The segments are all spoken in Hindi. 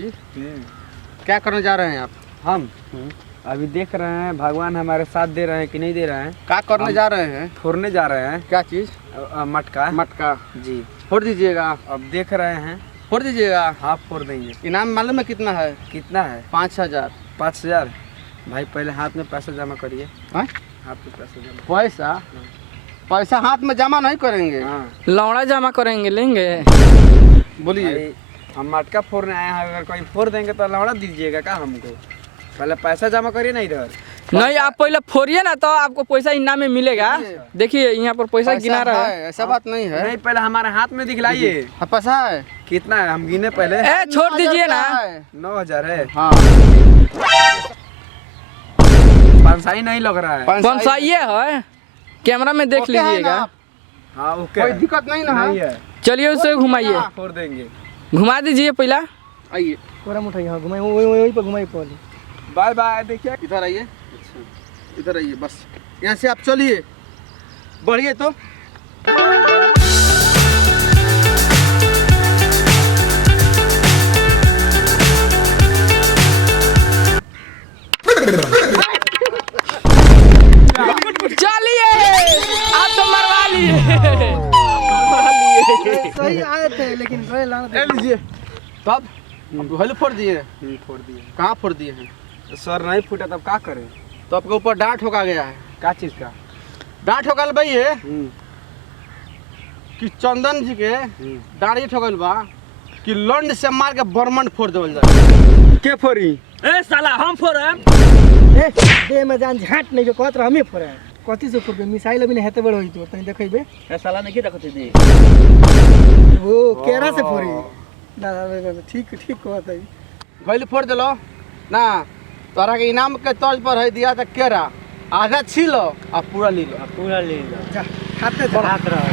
जी क्या करने जा रहे हैं आप? हम अभी देख रहे हैं भगवान हमारे साथ दे रहे हैं कि नहीं दे रहे हैं। क्या करने जा रहे हैं? फोड़ने जा रहे हैं। क्या चीज़? मटका। मटका जी फोड़ दीजिएगा। अब देख रहे हैं। फोड़ दीजिएगा। हाँ फोड़ देंगे। इनाम मालूम है कितना है? कितना है? 5000। 5000। भाई पहले हाथ में पैसा जमा करिए। हाँ? हाथ में पैसा जमा। पैसा? पैसा हाथ में जमा नहीं करेंगे। हाँ लौड़ा जमा करेंगे, लेंगे। बोलिए। भाई, हम मटका फोड़ने आए हैं, अगर कोई फोड़ देंगे तो लौड़ा दीजिएगा क्या हमको? पहले पैसा जमा करिए ना इधर। नहीं, आप पहले फोड़िए ना तो आपको पैसा इनाम में मिलेगा। देखिए यहाँ पर पैसा गिना रहा है। ऐसा बात नहीं है। नहीं पहले हमारे हाथ में दिखलाइए। हाँ, पैसा है। कितना है हम गिने पहले। ए छोड़ दीजिए ना। 9000 है। हाँ पंसाई नहीं लग रहा है। पंसाइए है, कैमरा में देख ओके है लीजिएगा। ना? हाँ ओके। कोई दिक्कत नहीं ना नहीं है? है। चलिए उसे घुमाइए, फोड़ देंगे। घुमा दीजिए पहला। आइए पूरा मुठाई हाँ घुमाई वहीं पर घुमाई पहले। Bye bye. देखिए इधर आइए। इधर आइए बस। यहाँ से आप चलिए, बढ़िए तो। चलिए, आप तो मरवा लिए। सही आए थे लेकिन गए लाना ले लीजिए। तब हेल्प फोड़ दिए। फोड़ दिए। कहाँ फोड़ दिए हैं? सर नहीं फूटा तब क्या करें? तो आपके ऊपर डांट ठोका गया है। क्या चीज का? डांट ठोकल भाई है कि चंदन जी के दाढ़ी ठोकल बा कि लंड से मार के बर्मंड फोड़ देवल जाए। के फोड़ी? ए साला हम फोड़े। दे में जान झाट नहीं जो कहत रहा हमें फोड़े कथी से फोड़बे मिसाइल अभी हेते बड़ होई तो तनी देखैबे। ए साला नहीं देखते दी। वो केरा से फोड़ी ना ठीक ठीक कहत है। गैली फोड़ दिलो ना, तोरा के इनाम के तौर पर है दिया था केरा, आधा छीलो और पूरा ले लो। पूरा ले लो। जा खाते जा हाथ रहो।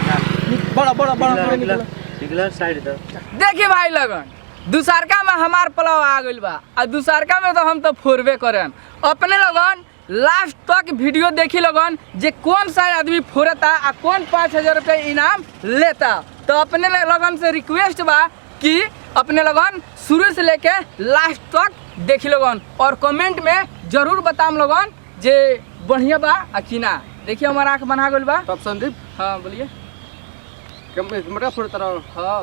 बड़ा बड़ा बड़ा निकला साइड दो। देखिए भाई लगन, दूसरका में हमार पलाव आ गइल बा और दूसरका में तो हम तो फोड़बे करें। अपने लगन लास्ट तक वीडियो देखी लगन जे कौन सा आदमी फोड़ता और कौन 5000 रुपये इनाम लेता। तो अपने लगन से रिक्वेस्ट बा कि अपने लगन शुरू से लेके लास्ट तक देखी लगन और कमेंट में जरूर बताम लगन जे बढ़िया बा कि ना। देखिए हमारा आँख बना गइल बा। तब संदीप हाँ बोलिए। मटका फोड़ता रहो। हाँ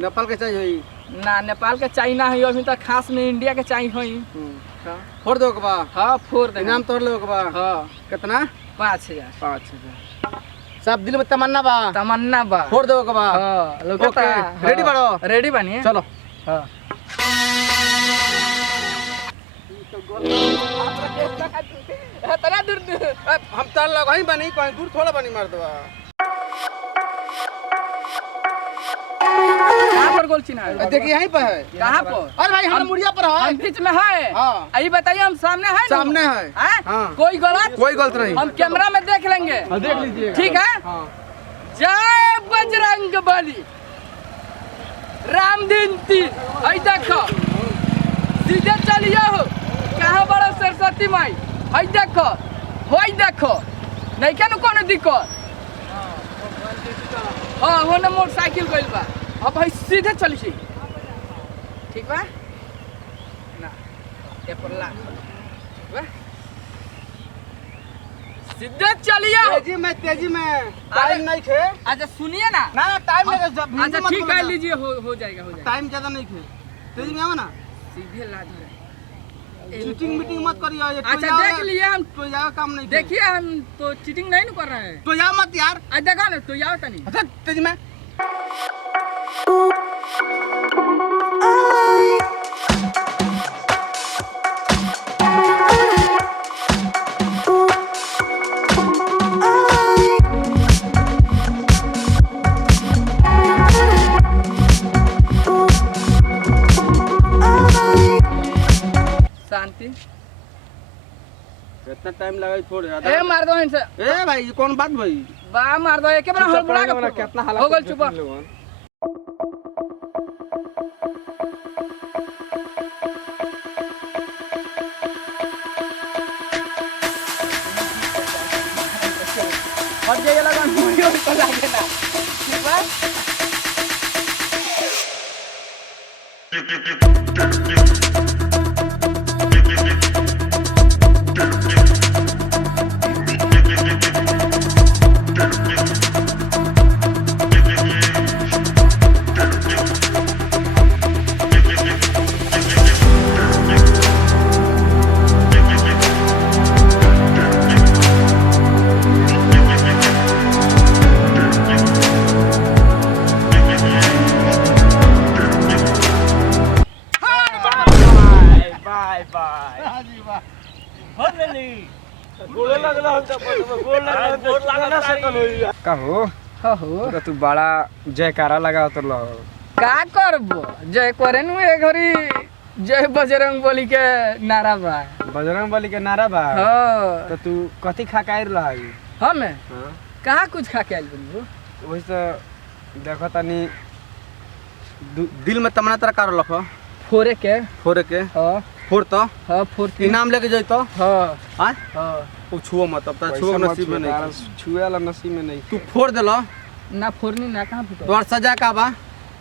नेपाल के चाहिए। ना, नेपाल के चाइना है, अभी तक खास में इंडिया के चाहिए है। फोड़ दो के बा। हाँ फोड़ देंगे। इनाम तोड़ लो के बा। हाँ कितना? 5000। 5000। सब दिल में तमन्ना बा। तमन्ना बा। फोड़ दो के बा। हाँ लोग ओके, रेडी बाड़ो? रेडी बनिए। चलो। हाँ इतना दूर हम तार लगा ही बनी, कोई दूर थोड़ा बनी मार दवा। कहाँ पर गोल चिन्ह है? देखिए यहीं पर है। कहाँ पर? अरे भाई हम मुड़िया पर है। हम बीच में है। हाँ। अभी बताइए हम सामने है ना? सामने है। हैं? हाँ। कोई गलत? कोई गलत नहीं। हम कैमरा में देख लेंगे। देख लीजिए। ठीक है। हाँ। जय बजरंग बली, राम दिन तीन। आई देखो, सीधे चलिए हो। कहाँ बड़ा सरस्वती माई? आई देखो, होई देखो, नहीं क्या न कोनो दिक्कत। हाँ वो न मोटरसाइकिल गइल बा। अब भाई सीधे चलिए। ठीक बा ना? ये पर ला। ठीक बा? सीधे चलिए हो। तेजी में टाइम नहीं थे। अच्छा सुनिए ना। ना टाइम लगे जब अच्छा ठीक है, लीजिए, हो जाएगा हो जाएगा। टाइम ज्यादा नहीं थे। तेजी में आओ ना। सीधे ला दे। चीटिंग मीटिंग मत करिए। ये अच्छा देख लिए हम। तो जाओ काम नहीं। देखिए हम तो चीटिंग नहीं कर रहे हैं। तो जाओ मत यार। आज देखा ना, तो यार तनी। अच्छा तेजी में। शांति। इतना टाइम लगा थोड़े ज्यादा। ए मार दो इनसे। ए भाई ये कौन बात भाई? बा मार दो एक बार हम बुला के कितना हो हालत गल चुप। हट जाइए लगा वीडियो को लागे ना। ठीक है? बाय बाय कहो हो तो तू बड़ा जयकारा लगा तो लो का करबो जय करे नु ए घरी जय बजरंग बली के नारा बा बजरंग बली के नारा बा हां तो तू कथी खा के आइल रही हमें कहाँ कुछ खा के आइल बनी वही तो देखो तनी दिल में तमन्ना तरह कार लखो फोरे के हाँ फोड़ तो हाँ फोर के इनाम लेके जइतो हाँ हाँ हाँ वो छुओ मत अब तक छुओ नसीब में नहीं छुए वाला नसीब में नहीं तू फोड़ देलो ना फोड़नी ना कहाँ फुटो तोर सजा का बा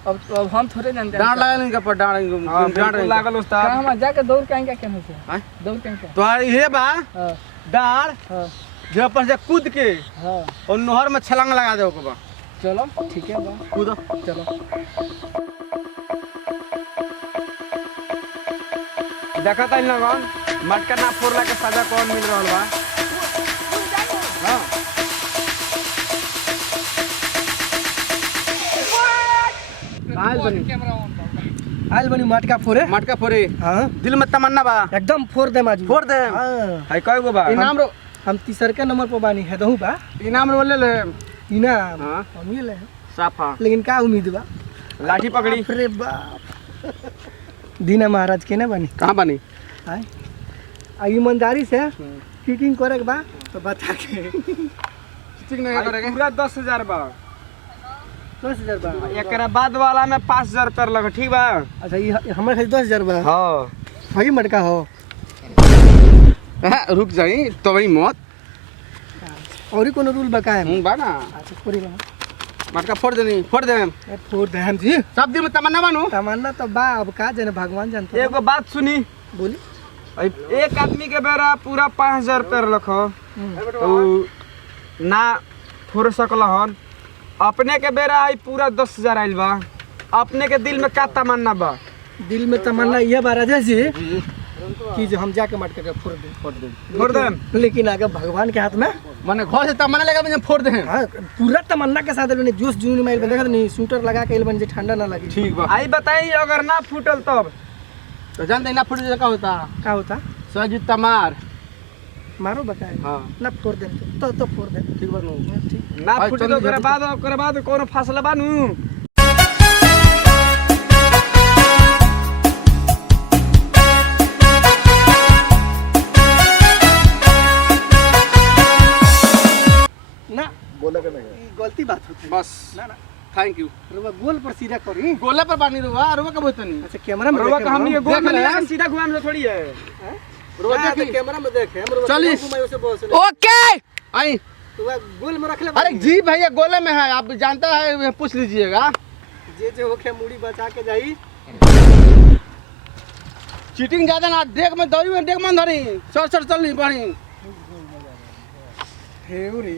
अब हम थोड़े जानते डांड लगा लेंगे पर डांड लागल उस्ताद कहाँ हम जाके दौड़ के आएंगे केन से हाँ? दौड़ के आएंगे तोर ये बा हाँ डांड हाँ जे पर से कूद के हाँ और नहर में छलांग लगा दे ओके बा चलो ठीक है बा कूदो चलो देखा था लगन मटका ना फोड़ला के सजा कौन मिल रहा बा हाँ आइल बनी मटका फोरे मटका फोड़े हाँ दिल में तमन्ना बा एकदम फोड़ दे माजू फोड़ दे हाँ है कई गो बा इनाम रो हम तीसरका नंबर पर बानी है दहू बा इनाम रो ले ले इनाम हाँ। हम ये ले साफा लेकिन का उम्मीद बा लाठी पकड़ी अरे बाप दीना महाराज के ना बनी कहाँ बनी आय आ ईमानदारी से फिटिंग करे के बा तो बता के ठीक नहीं करेगा पूरा 10,000 बा 10,000 बा एकरा बाद वाला में 5,000 रुपया लग ठीक बा अच्छा ये हमारे खाली 10,000 बा हाँ सही मटका हो रुक जाई तो वही मत और ही कोनो रूल बका है बा ना अच्छा पूरी बा मटका फोड़ देनी फोड़ दे ए, फोड़ दे हम जी सब दिन में तमन्ना बानू तमन्ना तो बा अब का जाने भगवान जानते एगो बात सुनी बोली एक आदमी के बेरा पूरा 5,000 रुपया रखो तो ना फोड़ सकल हन अपने के बेरा आई पूरा 10,000 आइल बा अपने के दिल में का तमन्ना बा दिल में तमन्ना यह बा राजा जी कि जो हम जाके मटका के फोड़ दे फोड़ दे लेकिन अगर भगवान के हाथ में माने घर से तमन्ना लगा मुझे फोड़ दे हाँ पूरा तमन्ना के साथ मैंने जोश जून में देखा नहीं स्वेटर लगा के बन जे ठंडा ना लगी ठीक बा आई बताई अगर ना फूटल तब तो जानते ना फोड़ दे का होता का होता सजुता मार मारो बताए हाँ ना फोड़ दे तो फोड़ दे ठीक बा नु ठीक ना फूटल तो ओकरा बाद कोनो फासला बानू ना बोला के नहीं गलती बात होती बस ना ना थैंक यू रुआ गोल पर सीधा करी गोला पर बानी रुआ रुआ का बोतनी अच्छा कैमरा में रोवा देखे का हमनी के गोल में देख ले। लिया सीधा घुमाम से थोड़ी है रुआ ना, देखी तो कैमरा में देखे हम रुआ चलिए। घुमाई उसे बॉस ओके आई रुआ गोल में रख ले अरे जी भैया गोले में है आप जानता है पूछ लीजिएगा जे जे होके मुड़ी बचा के जाई चीटिंग ज्यादा ना देख में दौड़ी में देख मन धरी सर चल नहीं बढ़ी हेउ रे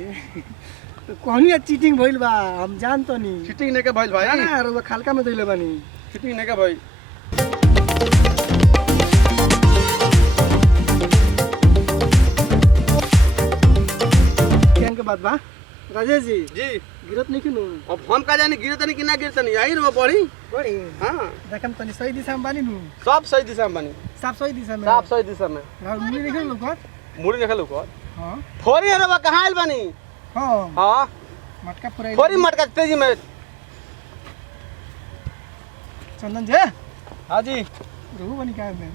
तो कहनी चीटिंग भइल बा हम जान तो नहीं चीटिंग नहीं के भइल भाई ना रुआ खालका में दैले बानी चीटिंग नहीं के भाई केन के बात बा राजेश जी जी गिरत नहीं किनु अब हम का जाने गिरत नहीं कि ना गिरत नहीं आई रुआ बढ़ी बड़ी हाँ देखम तनी सही दिशा में बानी नु सब सही दिशा में बनी साफ सही दिशा में साफ सही दिशा में राव मुड़ी देखे लोग मुड़ी देखा लोग हां फोरी है रुआ कहाँ आइल बनी हां हाँ मटका पुराई फोरी मटका तेजी में चंदन जे हाँ जी रहू बनी का में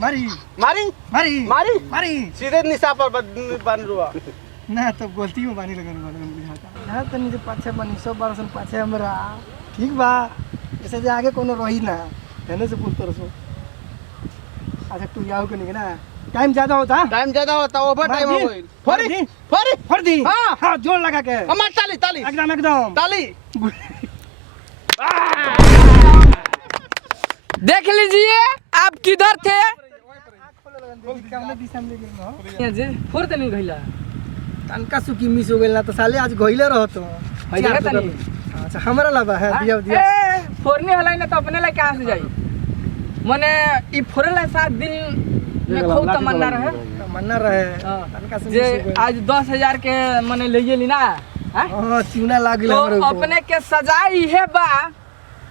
मारी मारी मारी मारी मारी सीधे निशा पर बन रुआ ना तो गलती में बानी लगन वाला बुझाता हां तनी जे पाछे बनी 100 12 पाछे हमरा ठीक बा जैसे जे आगे कोनो रही ना हेने से पूछ तरसो अच्छा तू याओ के नहीं ना टाइम ज्यादा होता टाइम ज्यादा होता ओवर टाइम हो गई फोरी फोरी फोरी फोड़ दी हाँ। हां जोर लगा के हमार ताली ताली एकदम एकदम ताली देख लीजिए आप किधर थे कौन दिशा में ले गए हो जे फोड़ तनी गइला तनका सुकी मिस हो गेल ना तो साले आज गइले रहत है जगह तनी अच्छा हमरा लाबा है दिया दिया ए फोड़ने वाला ना तो अपने ला कहां से जाई माने ई फोड़ला 7 दिन में खूब तमन्ना रहे मन्ना रहे हाँ। तनका से जे आज 10,000 के माने ले गेली ना हां हां चूना लाग गेल तो हमरे ऊपर अपने के सजाई है बा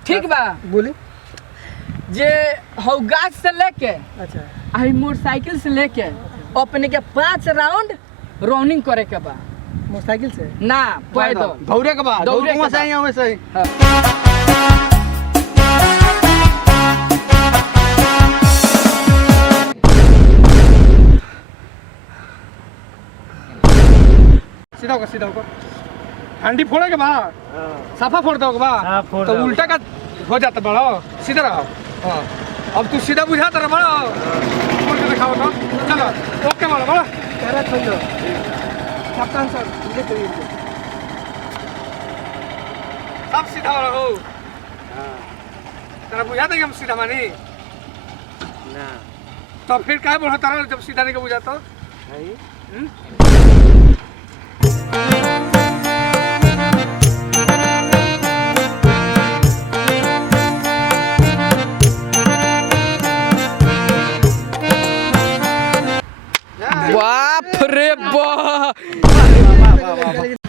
ठीक बा बोली जे हौ गाछ से लेके अच्छा आई मोटरसाइकिल से लेके अपने के 5 राउंड रनिंग करे के बा मोटरसाइकिल से ना पैदल दौड़े के बाद दौड़े के दौड़े बाद। से यहाँ वैसे ही सीधा होकर सीधा होकर हांडी फोड़े के बाद साफा फोड़ दो के बाद तो उल्टा का हो जाता बड़ा सीधा रहो हाँ अब तू सीधा बुझाता रहा बड़ा फोड़ के दिखाओ तो चलो ओके बड़ा बड़ा करा खोलो कप्तान सर ये करिए सब सीधा रहो तेरा बुझा देंगे हम सीधा मानी ना तो फिर काय बढ़ता रहा जब सीधा नहीं के बुझाता बाप रे बाप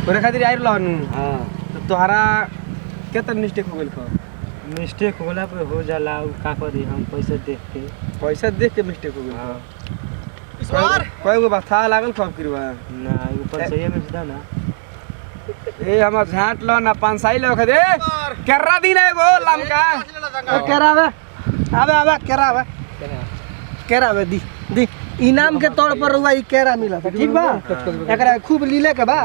ओरे खातिर आइर लहनु तो तोहरा केतना मिस्टेक हो गेल खो मिस्टेक होला पे हो जाला उ का करी हम पैसा देख के पैसा देख के मिस्टेक हो गेल हाँ। कोई गो बात लागल खब किरवा ना ऊपर से ये में सीधा ना ए हमर झांट ल ना पांसाई ले खदे कररा दिन एगो लमका केरा आवे आवे आवे केरा आवे केरा आवे दी दी इनाम के तौर पर रुआ ई केरा मिला था ठीक बा एकरा खूब लीले के बा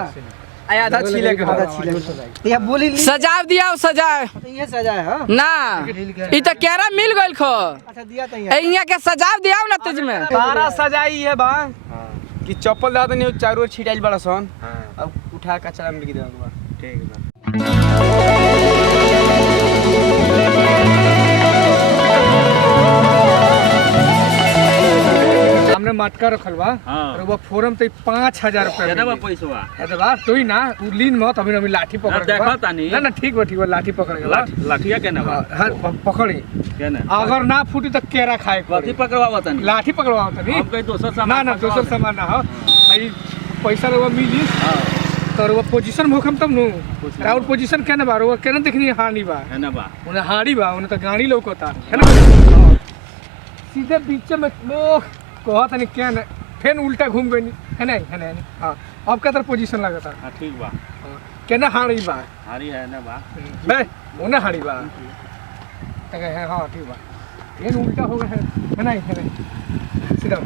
आया आधा छीले के आधा छीले के या बोली ली सजाव दिया सजाए ये सजाए हां ना ई तो केरा मिल गइल खो अच्छा दिया त यहाँ के सजाव दिया ना तुझ में सारा सजाई है बा कि चप्पल दाद ने चारों छिटाइल बड़ा सन अब उठा कचरा में गिर देबा बा ठीक बा हमने मटका रखल बा और वो फोरम ते 5000 रुपया केना बा पैसा है बा तू ही ना उ लीन मत अभी अभी लाठी पकड़ के देखा तानी। ना ना ठीक बा लाठी पकड़ के बा लाठिया केना बा हर पकड़ी केना अगर ना फूटी तो केरा खाए के कथी पकड़वा तनी लाठी पकड़वा तनी हम कहीं दोसर सामान ना ना दोसर सामान ना हो आई पैसा रे वो मिली तो वो पोजीशन भोखम तब नु राउर पोजीशन केना बा वो केना देखनी हानी बा है ना बा उन्हें हाड़ी बा उन्हें तो गाड़ी लौकता है ना सीधे बीच में लोग कहत नहीं क्या ना फिर उल्टा घूम गई है नहीं हाँ अब क्या तरह पोजीशन लगता हां ठीक बा केना हाड़ी बा हारी है ना बा बे उन्हें हाड़ी बा तक है हाँ ठीक बा ये उल्टा हो गया है नहीं सीधा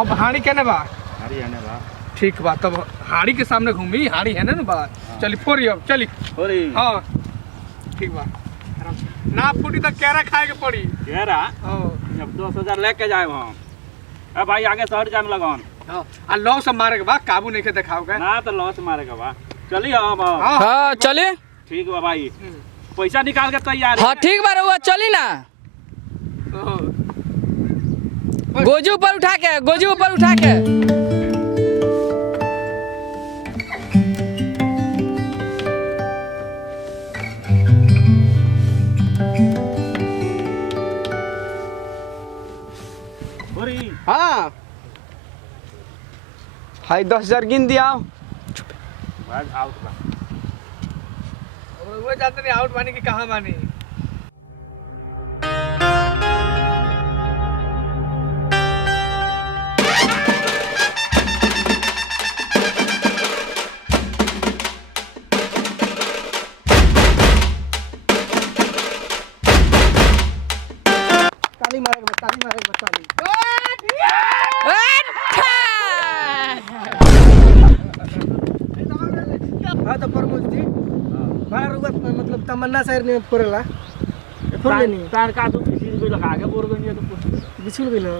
अब हाड़ी केना बा हारी है ना बा ठीक बा तब हाड़ी के सामने घूमी हाड़ी है ना बा चली फोरी अब चली होरी हाँ ठीक बा आराम से। ना फूटी तो केरा खाए के पड़ी केरा हाँ जब 10,000 लेके जाए हम अब भाई आगे शहर जाम लगन आ लौ सब मारे के बा काबू नहीं के दिखाओ के ना तो लॉस मारेगा बा चलिए हम हाँ हाँ चले ठीक बा भाई पैसा निकाल के तैयार हाँ ठीक बा रहुआ चली ना गोजू ऊपर उठा के गोजू ऊपर उठा के होरी हाँ हाई 10,000 गिन दिया भाग आउट बा वो जानते नहीं आउट मानी की कहाँ मानी ताली मारे ताली हाँ तो प्रमोद जी बाहर रुआ मतलब तमन्ना शहर में फोड़ला फोड़ लेनी तार का तो किसी को लगा के बोल गई तो बिछुल गई ना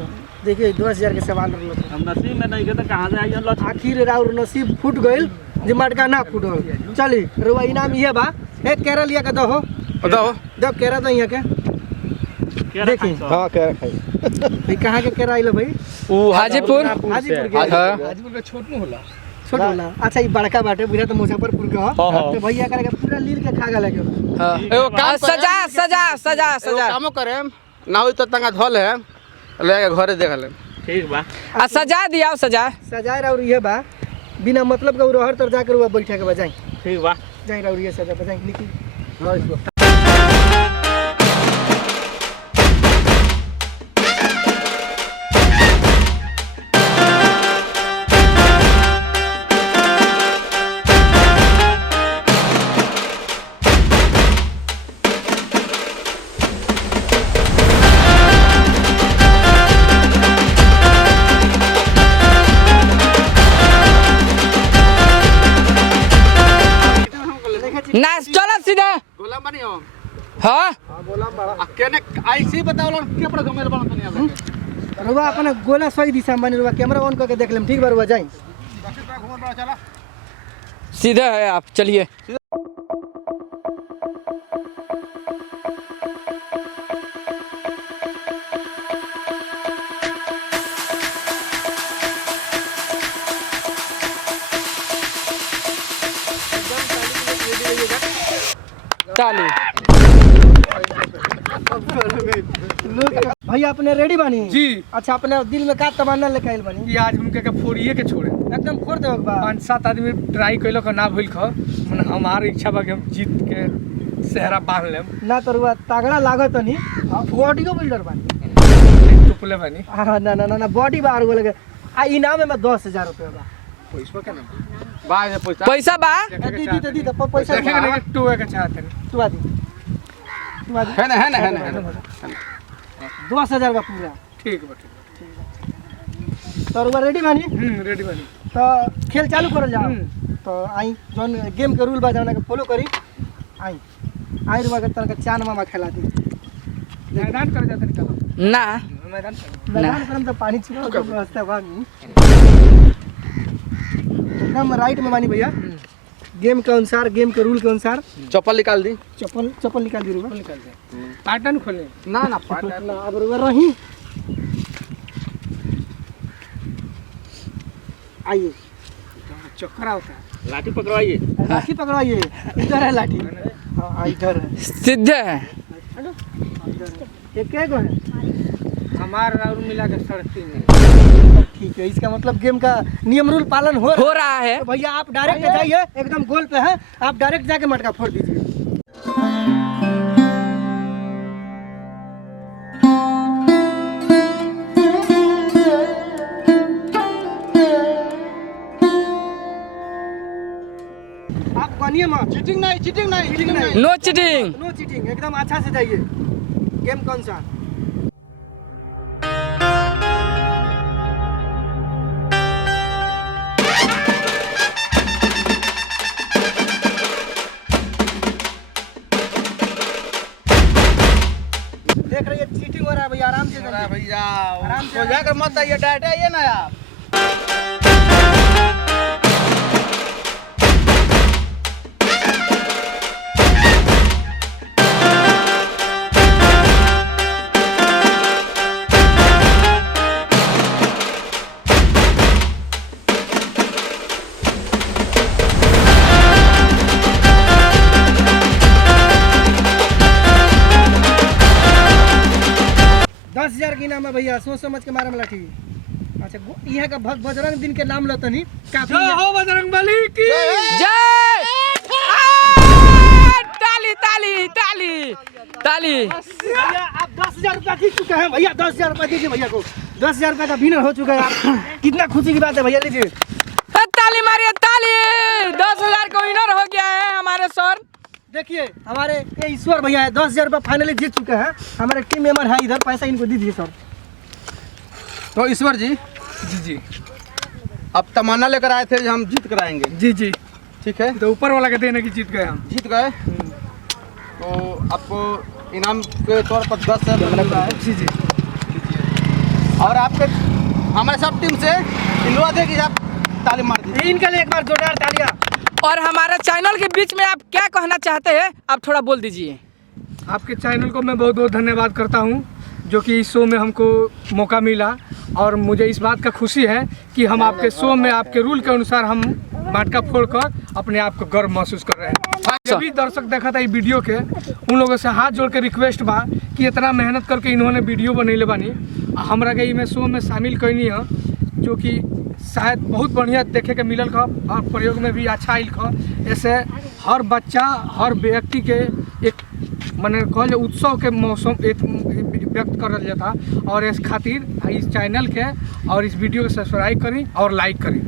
देखिए 10,000 के सवाल रहलो हम नसीब में नहीं के तो कहां से आई लट आखिर राउर नसीब फूट गइल जे मटका ना फूटल चली रुआ इनाम ये बा एक केरा लिया के दो बताओ दो केरा दो यहाँ के देखिए हाँ केरा खाई भाई कहाँ के केरा आइलो भाई? हाजीपुर हाजीपुर के। हाँ। हाजीपुर का छोट न होला छोट होला। अच्छा ये बड़का बाटे बुझा तो मुजफ्फरपुर के हो। तो भैया करे के पूरा लील के खा गया लगे। हाँ। एगो काम करे। सजा सजा सजा एगो सजा कामो करे ना होई तो तंगा धोल है ले के घरे देख ले ठीक बा आ सजा दिया सजा सजाए और ये बा बिना मतलब के रहर तर जाकर वो बैठे के बजाई ठीक बा जाई और ये सजा बजाई निकी। ना चलो सीधा गोला बनी हो हाँ आ केने आईसी बताओ के पर घमेल बन तनी आबे रुआ अपना गोला सही दिशा में रुआ कैमरा ऑन करके देख लेम ठीक बा रुआ जाई। 10 रुपया घूमल बड़ा चला सीधा है आप चलिए ताली भैया अपने रेडी बानी? जी। अच्छा अपने दिल में का तमन्ना लेके आइल बानी? कि आज हमके के फोड़िए के छोड़े एकदम फोड़ देबे के बा। 5-7 आदमी ट्राई कैलक ना भइल ख मन हमार इच्छा बा कि हम जीत के सेहरा बांध लेम ना तो रुआ तगड़ा लागत नहीं बॉडीओ बिल्डर बानी। टुपले बानी हाँ ना ना ना ना बॉडी बाहर को लगे आ इनाम में 10,000 रुपया बा। पैसा के ना बाय दे पैसा पैसा बा दी तो पैसा देखे के टुए के चाहते हैं तू आदि तू आदि है ना 10,000 बा पूरा। ठीक बा ठीक तो रुआ रेडी बानी? रेडी बानी तो खेल चालू करल जाओ। तो आई जोन गेम के रूल बा जौन के फॉलो करी आई रुआ के तनका चान मामा खेला दी। मैदान कर जाते निकल ना मैदान मैदान करम तो पानी छिड़काव के व्यवस्था बा नहीं। एकदम राइट में मानी भैया गेम के अनुसार गेम के रूल के अनुसार चप्पल निकाल दी चप्पल निकाल दी रुआ। निकल जाए पैटर्न खोले ना ना पाटा ना अब रुआ रही आइए चक्कर आता है लाठी पकड़वाइए लाठी पकड़वाइए। इधर है लाठी। हाँ इधर है सीधे है एक गो है हमार और मिला के 3.5 ठीक है। इसका मतलब गेम का नियम रूल पालन हो रहा है तो भैया आप डायरेक्ट जाइए एकदम गोल पे है आप डायरेक्ट जाके मटका फोड़ दीजिए। आप बनिए मत। चीटिंग नहीं नो चीटिंग नो चीटिंग एकदम अच्छा से जाइए गेम कौन सा देख रही है चीटिंग हो रहा है भैया आराम से अरे जाइए। भैया आराम से तो जाकर मत आइए डायरेक्ट आइए ना आप की नाम है भैया सोच समझ के मारे वाला ठीक। अच्छा यहाँ का बजरंग दिन के नाम लतनी काफी जय हो बजरंग बली की जय ताली ताली ताली ताली भैया आप 10,000 रुपया जीत चुके हैं भैया 10,000 रुपया दीजिए भैया को 10,000 रुपया का विनर हो चुका है आप कितना खुशी की बात है भैया लीजिए ताली मारिए ताली 10,000 का विनर हो गया है हमारे सर। देखिए हमारे ये ईश्वर भैया है 10,000 रुपया फाइनली जीत चुके हैं हमारे टीम मेंबर है इधर पैसा इनको दीजिए सर। तो ईश्वर जी जी जी अब तमन्ना लेकर आए थे जो हम जीत कर आएंगे जी जी ठीक है तो ऊपर वाला के देने की जीत गए हम जीत गए तो आपको इनाम के तौर पर 10,000 मिल रहा है जी जी और आपके हमारे सब टीम से इंदुआ थे कि आप ताली मार दीजिए इनके लिए एक बार जोरदार तालियां। और हमारे चैनल के बीच में आप क्या कहना चाहते हैं आप थोड़ा बोल दीजिए। आपके चैनल को मैं बहुत बहुत धन्यवाद करता हूँ जो कि इस शो में हमको मौका मिला और मुझे इस बात का खुशी है कि हम आपके शो में आपके रूल के अनुसार हम मटका फोड़कर अपने आप को गर्व महसूस कर रहे हैं। जो भी दर्शक देखा था ये वीडियो के, उन लोगों से हाथ जोड़ के रिक्वेस्ट बा कि इतना मेहनत करके इन्होंने वीडियो बनैले बानी, हमरा के में शो में शामिल कैनी है, जो कि शायद बहुत बढ़िया देखे के मिलल ख और प्रयोग में भी अच्छा आयल ख। ऐसे हर बच्चा हर व्यक्ति के एक मैंने कहल उत्सव के मौसम एक व्यक्त करल जाता और इस खातिर इस चैनल के और इस वीडियो के सब्सक्राइब करी और लाइक करी।